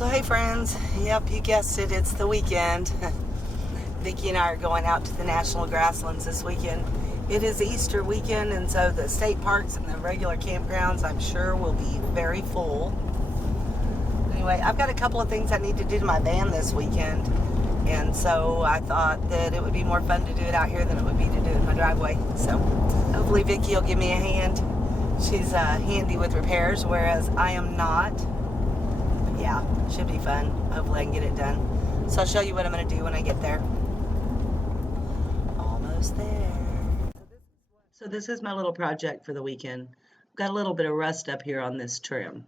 So hey friends, yep, you guessed it, it's the weekend. Vicky and I are going out to the National Grasslands this weekend. It is Easter weekend, and so the state parks and the regular campgrounds, I'm sure, will be very full. Anyway, I've got a couple of things I need to do to my van this weekend, and so I thought that it would be more fun to do it out here than it would be to do it in my driveway. So hopefully Vicky will give me a hand. She's handy with repairs, whereas I am not. Yeah, should be fun. Hopefully I can get it done. So I'll show you what I'm going to do when I get there. Almost there. So this is my little project for the weekend. I've got a little bit of rust up here on this trim.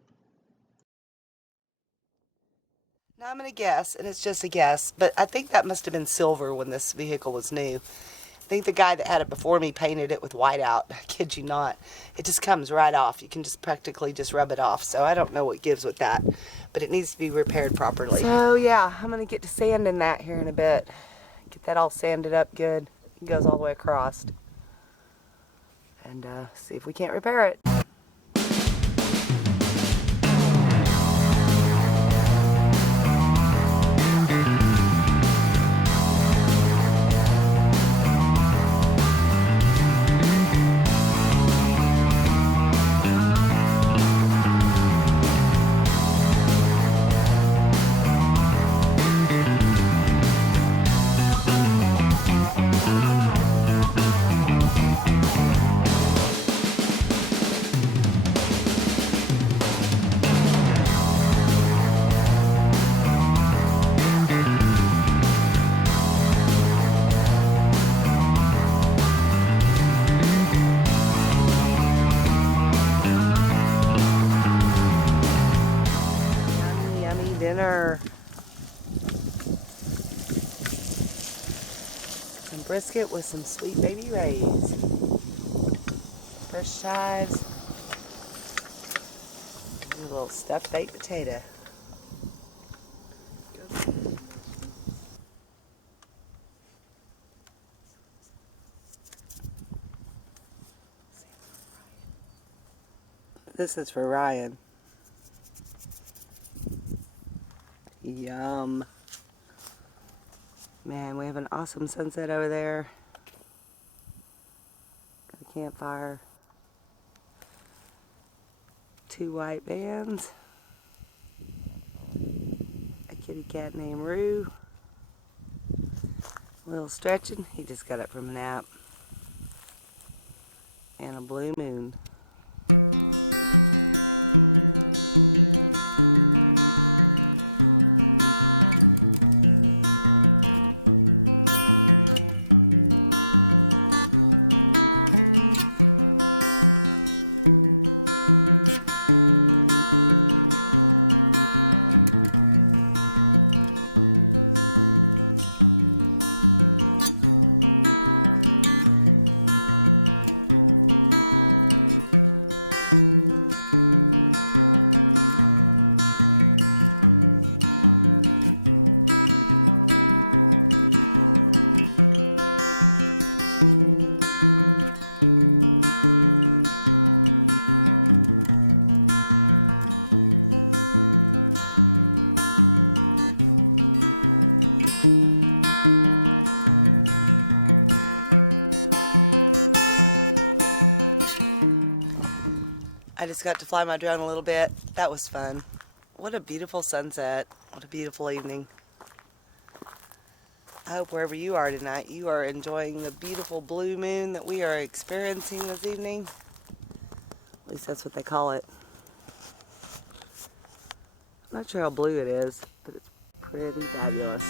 Now I'm going to guess, and it's just a guess, but I think that must have been silver when this vehicle was new. I think the guy that had it before me painted it with white out. I kid you not. It just comes right off. You can just practically just rub it off. So I don't know what gives with that, but it needs to be repaired properly. So yeah, I'm going to get to sanding that here in a bit. Get that all sanded up good. It goes all the way across. And see if we can't repair it. Dinner. Some brisket with some sweet baby rays. Fresh chives. And a little stuffed baked potato. This is for Ryan. Yum. Man, we have an awesome sunset over there. Got a campfire. 2 white vans. A kitty cat named Roo. A little stretching. He just got up from a nap. And a blue moon. I just got to fly my drone a little bit. That was fun. What a beautiful sunset. What a beautiful evening. I hope wherever you are tonight, you are enjoying the beautiful blue moon that we are experiencing this evening. At least that's what they call it. I'm not sure how blue it is, but it's pretty fabulous.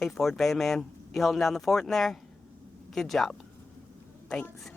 Hey Ford van man, you holding down the fort in there? Good job. Thanks.